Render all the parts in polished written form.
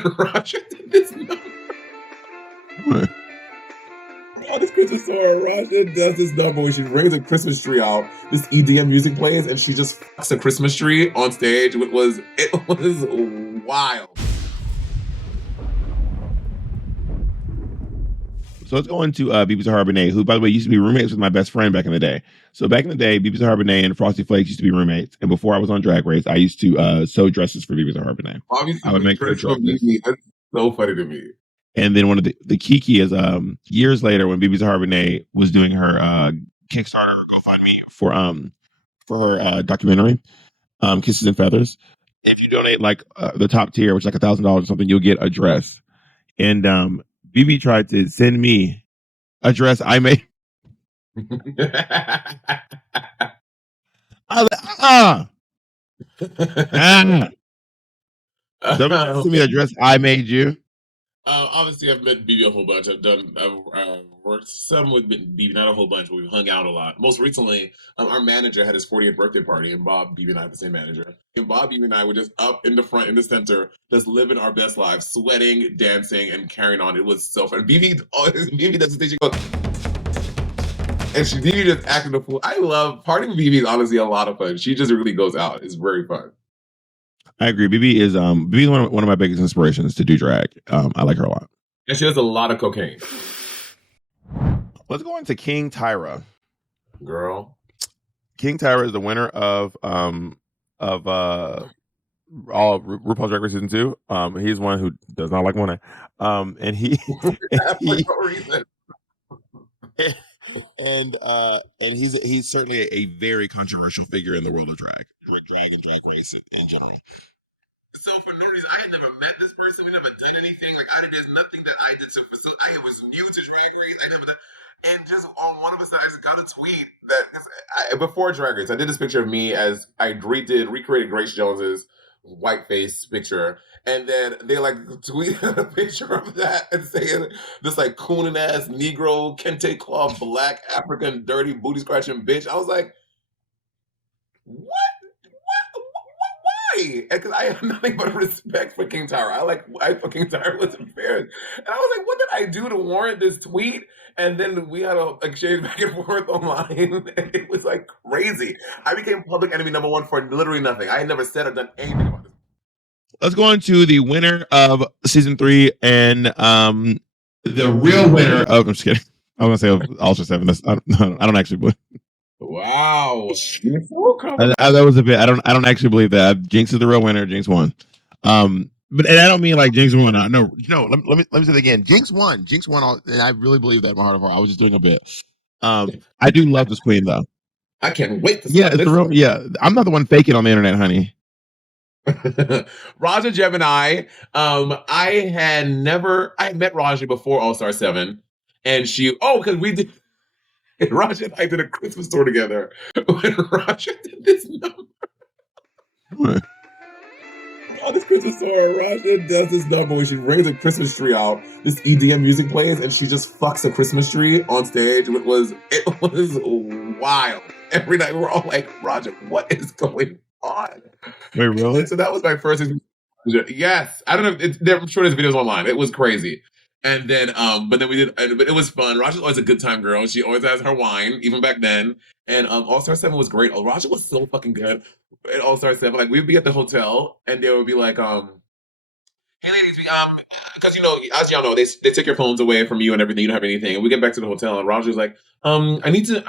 when Roger did this number. What? Oh, this Christmas song, Roger does this number where she brings a Christmas tree out. This EDM music plays, and she just fucks a Christmas tree on stage. It was wild. So let's go into Bebe Zahara Benet, who, by the way, used to be roommates with my best friend back in the day. So back in the day, Bebe Zahara Benet and Frosty Flakes used to be roommates. And before I was on Drag Race, I used to sew dresses for Bebe Zahara Benet. Obviously, I would make her dresses. That's so funny to me. And then one of the kiki is years later when Bebe Zahara Benet was doing her Kickstarter or GoFundMe for her documentary, Kisses and Feathers. If you donate like the top tier, which is like $1,000 or something, you'll get a dress. And Bebe tried to send me a dress I made. I was like, don't send me a dress I made you. Obviously, I've met Bebe a whole bunch. I've worked some with Bebe, not a whole bunch, but we've hung out a lot. Most recently, our manager had his 40th birthday party, and Bob, Bebe, and I have the same manager. And Bob, Bebe, and I were just up in the front, in the center, just living our best lives, sweating, dancing, and carrying on. It was so fun. Bebe does this thing. She goes, and Bebe just acting the fool. I love partying with Bebe. Is honestly a lot of fun. She just really goes out. It's very fun. I agree. Bebe is one of my biggest inspirations to do drag. I like her a lot. And she does a lot of cocaine. Let's go into King Tyra. Girl. King Tyra is the winner of all RuPaul's Drag Race Season 2. He's one who does not like Monet. And he for no reason. And he's certainly a very controversial figure in the world of drag and drag race in general. So for no reason, I had never met this person. We never done anything. Like there's nothing that I did to facilitate. I was new to Drag Race. I never done. And just on one of us, I just got a tweet that before Drag Race, I did this picture of me as I recreated Grace Jones's white face picture, and then they like tweeted a picture of that and saying this like cooning ass Negro kente cloth black African dirty booty scratching bitch. I was like, what? Why? Because I have nothing but respect for King Tyra. I thought King Tyra was embarrassed, and I was like, what did I do to warrant this tweet? And then we had a exchange back and forth online, and it was like crazy. I became public enemy number one for literally nothing. I had never said or done anything about this. Let's go into the winner of season 3 and the real winner of. I'm just kidding. I was gonna say of All Star 7. I don't actually believe. Wow, that was a bit. I don't actually believe that. Jinkx is the real winner. Jinkx won. But and I don't mean like Jinkx won. No. Let me say it again. Jinkx won. Jinkx won all, and I really believe that in my heart of heart. I was just doing a bit. I do love this queen though. I can't wait to see it's the real. Yeah, I'm not the one faking on the internet, honey. Raja Gemini. I had met Raja before All Star 7, and because we did. And Raja and I did a Christmas tour together when Raja did this number. What? Oh, this Christmas tour, Raja does this number where she brings a Christmas tree out. This EDM music plays, and she just fucks a Christmas tree on stage. It was wild. Every night we were all like, Raja, what is going on? Wait, really? So that was my first experience. Yes. I don't know. I'm sure there's videos online. It was crazy. And then, but it was fun. Raja's always a good time girl. She always has her wine, even back then. And All Star 7 was great. Oh, Raja was so fucking good at All Star 7. Like we'd be at the hotel, and they would be like, "Hey ladies, because as y'all know, they take your phones away from you and everything. You don't have anything." And we get back to the hotel, and Raja's like, I need to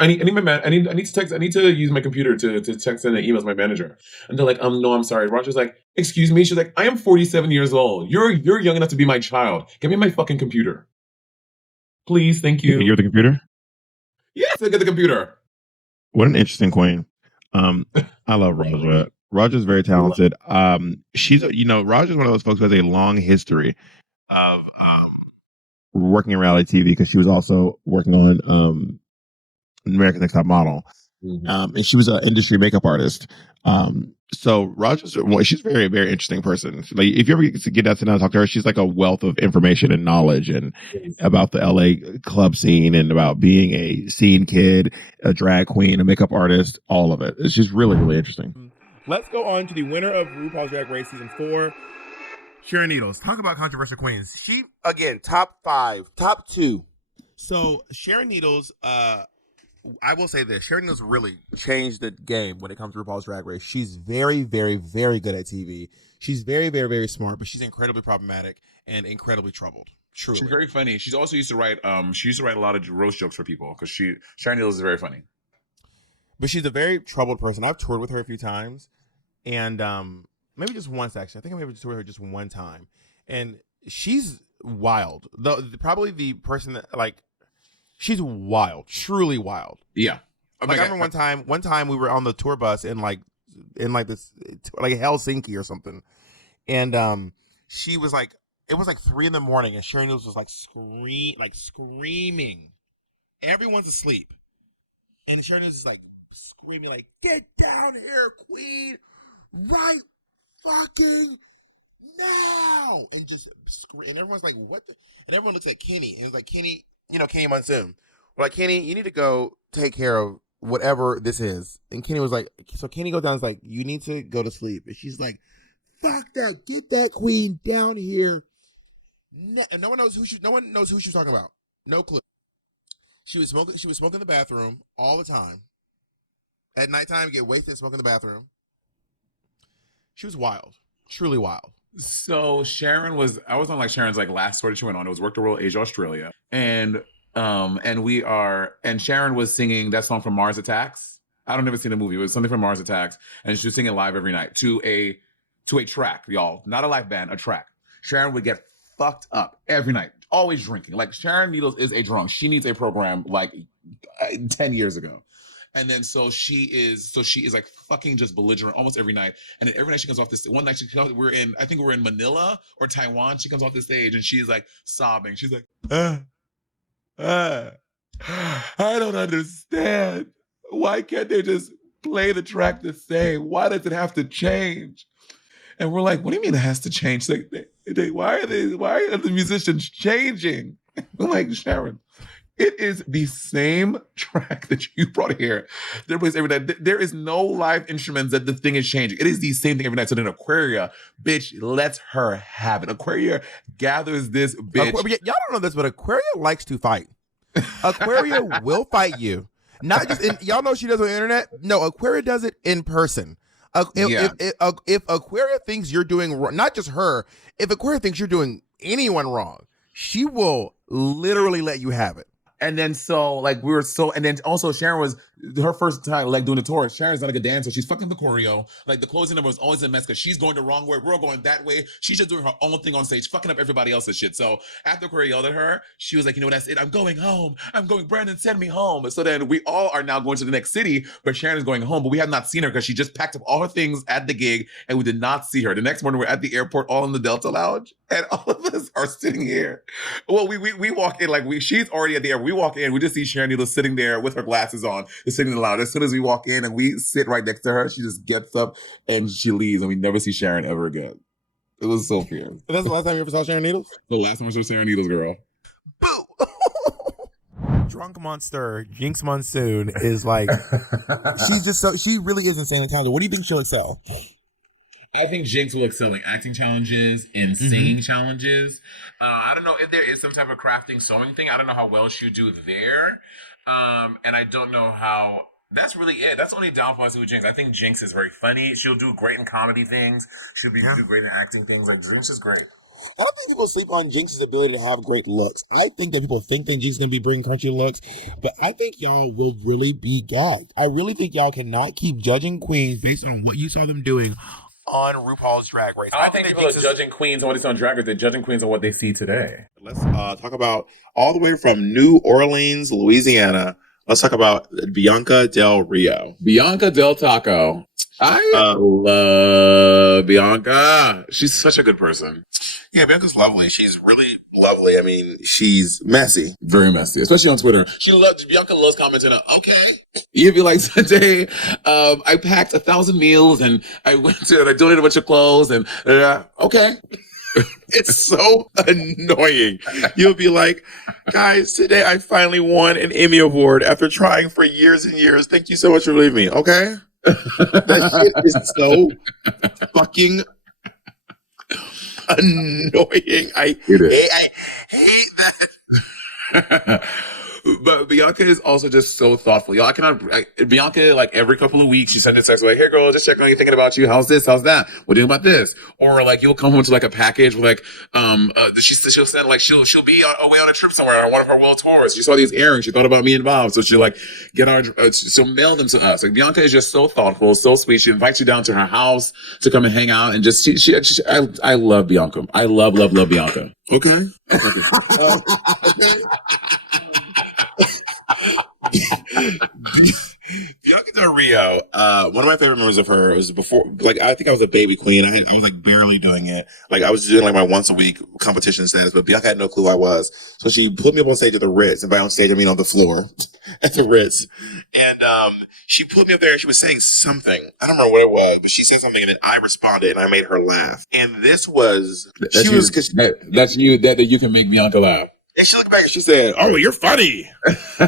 text. I need to use my computer to text and emails my manager." And they're like, no, I'm sorry. Raja's like, "Excuse me." She's like, "I am 47 years old. You're young enough to be my child. Give me my fucking computer, please. Thank you." You're the computer? Yes, I get the computer. What an interesting queen. I love Raja. Raja's very talented. She's Raja's one of those folks who has a long history of working in reality TV because she was also working on America's Next Top Model. Mm-hmm. And she was an industry makeup artist. So she's a very, very interesting person. Like if you ever get to sit down and talk to her, she's like a wealth of information and knowledge and about the LA club scene and about being a scene kid, a drag queen, a makeup artist, all of it. It's just really, really interesting. Let's go on to the winner of RuPaul's Drag Race Season 4. Sharon Needles. Talk about controversial queens. She, again, top 5, top 2. So Sharon Needles, I will say this: Sharon Needles really changed the game when it comes to RuPaul's Drag Race. She's very, very, very good at TV. She's very, very, very smart, but she's incredibly problematic and incredibly troubled. Truly, she's very funny. She's also used to write. She used to write a lot of roast jokes for people because Sharon Needles is very funny. But she's a very troubled person. I've toured with her a few times, and maybe just once actually. I think I maybe toured with her just one time, and she's wild. Probably the person that like. She's wild, truly wild. Yeah. I remember one time we were on the tour bus in this Helsinki or something. And she was like, it was like 3 a.m. and Sharon Needles was like screaming. Everyone's asleep. And Sharon Needles is like screaming like, "Get down here, queen, right fucking now." And just scream. And everyone's like, "What the?" And everyone looks at Kenny. And it's like, Kenny, Kenny Monsoon. We're like, "Kenny, you need to go take care of whatever this is." And Kenny was like, so Kenny goes down and is like, "You need to go to sleep." And she's like, "Fuck that. Get that queen down here." No one knows who she was talking about. No clue. She was smoking in the bathroom all the time. At nighttime, get wasted, smoke in the bathroom. She was wild. Truly wild. So I was on like Sharon's like last tour that she went on. It was Work the World Asia Australia. And Sharon was singing that song from Mars Attacks. I don't ever seen the movie. It was something from Mars Attacks. And she was singing live every night to a track, y'all. Not a live band, a track. Sharon would get fucked up every night, always drinking. Like Sharon Needles is a drunk. She needs a program like 10 years ago. And then so she is like fucking just belligerent almost every night. And then every night she comes off this. One night I think we're in Manila or Taiwan. She comes off the stage and she's like sobbing. She's like, I don't understand. Why can't they just play the track the same? Why does it have to change? And we're like, what do you mean it has to change? Like, why are the musicians changing? I'm like, Sharon, it is the same track that you brought here. That plays every night. There is no live instruments that the thing is changing. It is the same thing every night. So then Aquaria, bitch, lets her have it. Aquaria gathers this bitch. Y'all don't know this, but Aquaria likes to fight. Aquaria will fight you. Not just y'all know she does on the internet. No, Aquaria does it in person. If Aquaria thinks you're doing wrong, not just her, if Aquaria thinks you're doing anyone wrong, she will literally let you have it. And then and then also Sharon was her first time like doing the tour. Sharon's not a good dancer. She's fucking the choreo. Like the closing number was always a mess because she's going the wrong way. We're going that way. She's just doing her own thing on stage, fucking up everybody else's shit. So after Aquaria yelled at her, she was like, that's it. I'm going home. Brandon, send me home. So then we all are now going to the next city, but Sharon is going home. But we have not seen her because she just packed up all her things at the gig and we did not see her. The next morning we're at the airport, all in the Delta Lounge, and all of us are sitting here. Well, we walk in like she's already at the airport. We walk in, we just see Sharon Needles sitting there with her glasses on, just sitting in the lounge. As soon as we walk in and we sit right next to her, she just gets up and she leaves, and we never see Sharon ever again. It was so weird. That's the last time you ever saw Sharon Needles? The last time I saw Sharon Needles, girl. Boo! Drunk monster Jinkx Monsoon is like, she really is insanely talented. What do you think she'll excel? I think Jinkx will excel in acting challenges, in singing challenges. I don't know if there is some type of crafting, sewing thing. I don't know how well she'll do there. And I don't know how. That's really it. That's the only downfall I see with Jinkx. I think Jinkx is very funny. She'll do great in comedy things. She'll do great in acting things. Like Jinkx is great. I don't think people sleep on Jinkx's ability to have great looks. I think that people think Jinkx is going to be bringing crunchy looks, but I think y'all will really be gagged. I really think y'all cannot keep judging queens based on what you saw them doing on RuPaul's Drag Race. I think people are judging queens on what they see on Drag Race. They're judging queens on what they see today. Let's talk about all the way from New Orleans, Louisiana. Let's talk about Bianca Del Rio. Bianca Del Taco. I love Bianca. She's such a good person. Yeah, Bianca's lovely. She's really lovely. I mean, she's messy. Very messy, especially on Twitter. Bianca loves commenting on, okay. You'd be like, today, I packed 1,000 meals and I donated a bunch of clothes and, okay. It's so annoying. You'll be like, guys, today I finally won an Emmy Award after trying for years and years. Thank you so much for leaving me, okay? That shit is so fucking annoying. I hate that. But Bianca is also just so thoughtful. Y'all, Bianca, like every couple of weeks, she sends a text like, "Hey girl, just checking on you, thinking about you. How's this? How's that? What do you think about this?" Or like, you'll come home to like a package with like, she'll send like, she'll be away on a trip somewhere on one of her world tours. She saw these earrings. She thought about me and Bob. So she'll like she'll mail them to us. Like Bianca is just so thoughtful, so sweet. She invites you down to her house to come and hang out. And just, I love Bianca. I love Bianca. Okay. Bianca Del Rio, one of my favorite memories of her was before, like, I think I was a baby queen. I was like barely doing it. Like, I was doing like my once a week competition status, but Bianca had no clue who I was. So she put me up on stage at the Ritz, and by on stage, I mean on the floor at the Ritz. And, she put me up there and she was saying something. I don't remember what it was, but she said something and then I responded and I made her laugh. And this was, that's you that you can make Bianca laugh. And she looked back and she said, "Oh, you're funny." And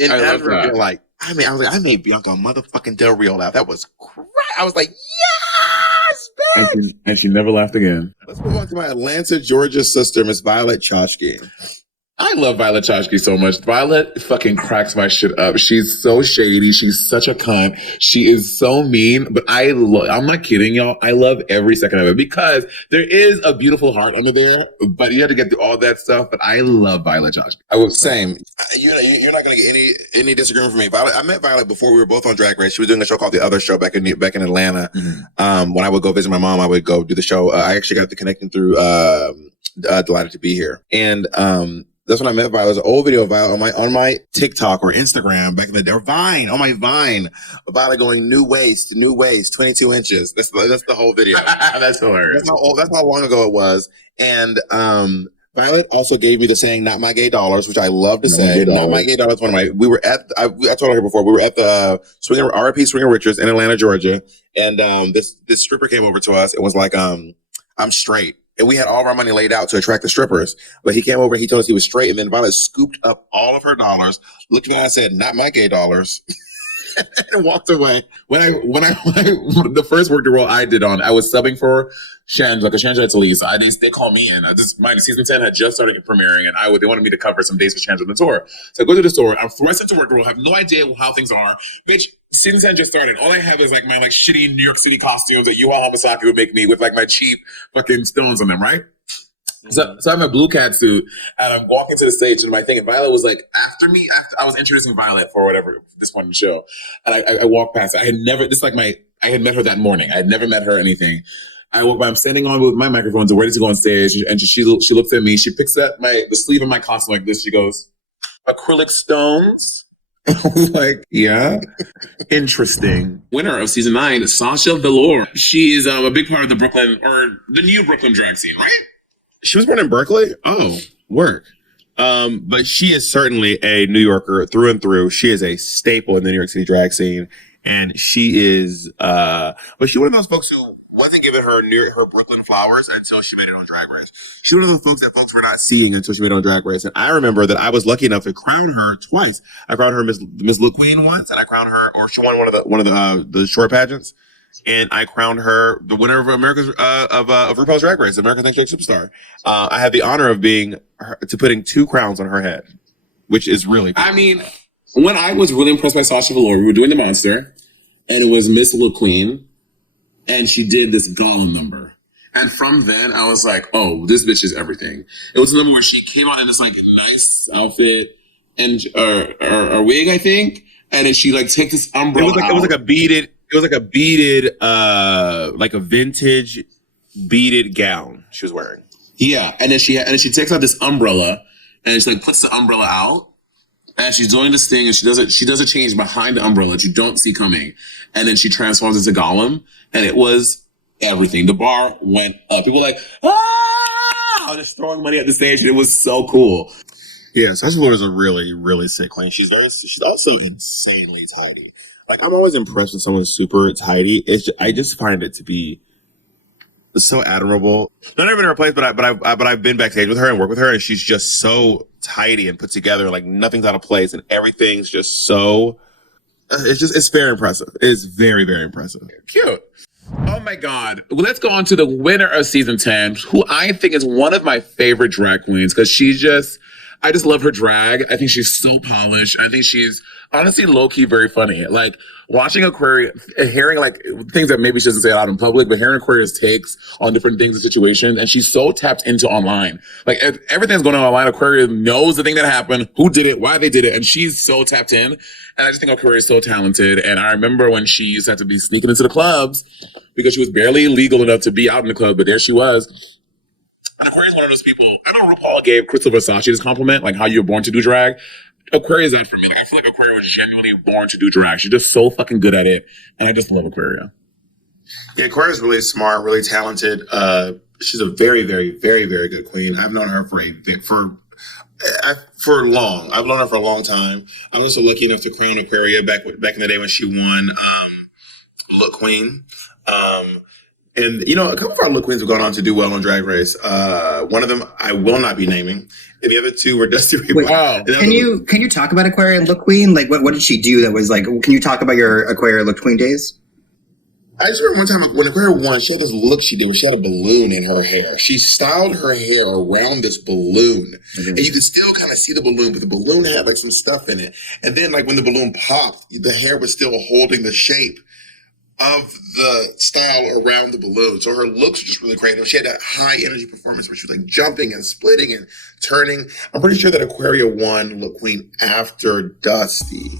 after being like, I made Bianca motherfucking Del Rio laugh. That was great. I was like, yes, bitch. And she never laughed again. Let's move on to my Atlanta, Georgia sister, Miss Violet Chachki. I love Violet Chachki so much. Violet fucking cracks my shit up. She's so shady. She's such a cunt. She is so mean, but I'm not kidding, y'all. I love every second of it because there is a beautiful heart under there, but you have to get through all that stuff. But I love Violet Chachki. I was same. You're not going to get any disagreement from me. Violet, I met Violet before we were both on Drag Race. She was doing a show called The Other Show back in Atlanta. Mm-hmm. When I would go visit my mom, I would go do the show. I actually got to connecting through Delighted to Be Here. And that's when I met Violet. There's an old video of Violet on my TikTok or Instagram back in the day, or Vine, on my Vine. Violet going new waist, 22 inches. That's the whole video. That's hilarious. That's how long ago it was. And Violet also gave me the saying "not my gay dollars," which I love to say. Not my gay dollars. We were at, I told her before, we were at the RIP Swinger Richards in Atlanta, Georgia. And this stripper came over to us and was like, "I'm straight." And we had all of our money laid out to attract the strippers. But he came over and he told us he was straight. And then Violet scooped up all of her dollars, looked at me and said, "Not my gay dollars," and walked away. When I the first work the role I did on, I was subbing for Shangela, because Shangela had to leave. So they called me in. Season 10 had just started premiering, and they wanted me to cover some days for Shangela on the tour. So I go to the store. I'm thrust into work the role. I have no idea how things are. Bitch, season 10 just started. All I have is like my like shitty New York City costumes that Yuval Hamasaki would make me with like my cheap fucking stones on them, right? So I have my blue cat suit, and I'm walking to the stage, and my thing, and Violet was like after I was introducing Violet for whatever this point in the show, and I walked past. I had met her that morning. I had never met her or anything. I walk by. I'm standing on with my microphones, ready to go on stage, and she looks at me. She picks up the sleeve of my costume like this. She goes, "Acrylic stones." I was like, "Yeah, interesting." Winner of season 9, Sasha Velour. She is a big part of the new Brooklyn drag scene, right? She was born in Berkeley? Oh, work. But she is certainly a New Yorker through and through. She is a staple in the New York City drag scene. And she is, but she's one of those folks who wasn't giving her Brooklyn flowers until she made it on Drag Race. She's one of those folks that folks were not seeing until she made it on Drag Race. And I remember that I was lucky enough to crown her twice. I crowned her Miss Look Queen once, and I crowned her, or she won one of the short pageants. And I crowned her the winner of America's of RuPaul's Drag Race, America's Next Drag Superstar. I had the honor of putting 2 crowns on her head, which is really cool. I mean, when I was really impressed by Sasha Velour, we were doing The Monster, and it was Miss Little Queen, and she did this Gollum number. And from then, I was like, "Oh, this bitch is everything." It was a number where she came out in this like nice outfit and or wig, I think, and then she like take this umbrella. It was like a beaded. It was like a beaded, like a vintage beaded gown she was wearing. Yeah, and then she takes out this umbrella, and she like puts the umbrella out, and she's doing this thing, and she does a change behind the umbrella that you don't see coming, and then she transforms into Gollum, and it was everything. The bar went up. People were like, "Ah!" Just throwing money at the stage, and it was so cool. Yeah, Sasha Velour is a really, really sick queen. She's also insanely tidy. Like, I'm always impressed when someone's super tidy. I just find it to be so admirable. Not even in her place, but I've been backstage with her and worked with her, and she's just so tidy and put together. Like, nothing's out of place, and everything's just so. It's very impressive. It's very, very impressive. Cute. Oh my God. Well, let's go on to the winner of season 10, who I think is one of my favorite drag queens because I just love her drag. I think she's so polished. I think she's honestly low-key very funny. Like watching Aquaria, hearing like things that maybe she doesn't say out in public, but hearing Aquaria's takes on different things and situations, and she's so tapped into online. Like if everything's going on online, Aquaria knows the thing that happened, who did it, why they did it, and she's so tapped in. And I just think Aquaria is so talented. And I remember when she used to have to be sneaking into the clubs because she was barely legal enough to be out in the club, but there she was. And Aquaria's one of those people. I know RuPaul gave Crystal Versace this compliment, like how you were born to do drag. Aquaria's that for me. Like, I feel like Aquaria was genuinely born to do drag. She's just so fucking good at it. And I just love Aquaria. Yeah, Aquaria's really smart, really talented. She's a very, very, very, very good queen. I've known her for long. I've known her for a long time. I was also lucky enough to crown Aquaria back in the day when she won Look Queen. And, you know, a couple of our Look Queens have gone on to do well on Drag Race. One of them I will not be naming. And the other two were Dusty Ray. Can you talk about Aquaria Look Queen? Like, what did she do that was like, can you talk about your Aquaria Look Queen days? I just remember one time when Aquaria won, she had this look she did where she had a balloon in her hair. She styled her hair around this balloon. Mm-hmm. And you could still kind of see the balloon, but the balloon had like some stuff in it. And then like when the balloon popped, the hair was still holding the shape of the style around the balloon. So her looks were just really creative. She had that high energy performance where she was like jumping and splitting and turning. I'm pretty sure that Aquaria won Look Queen after Dusty.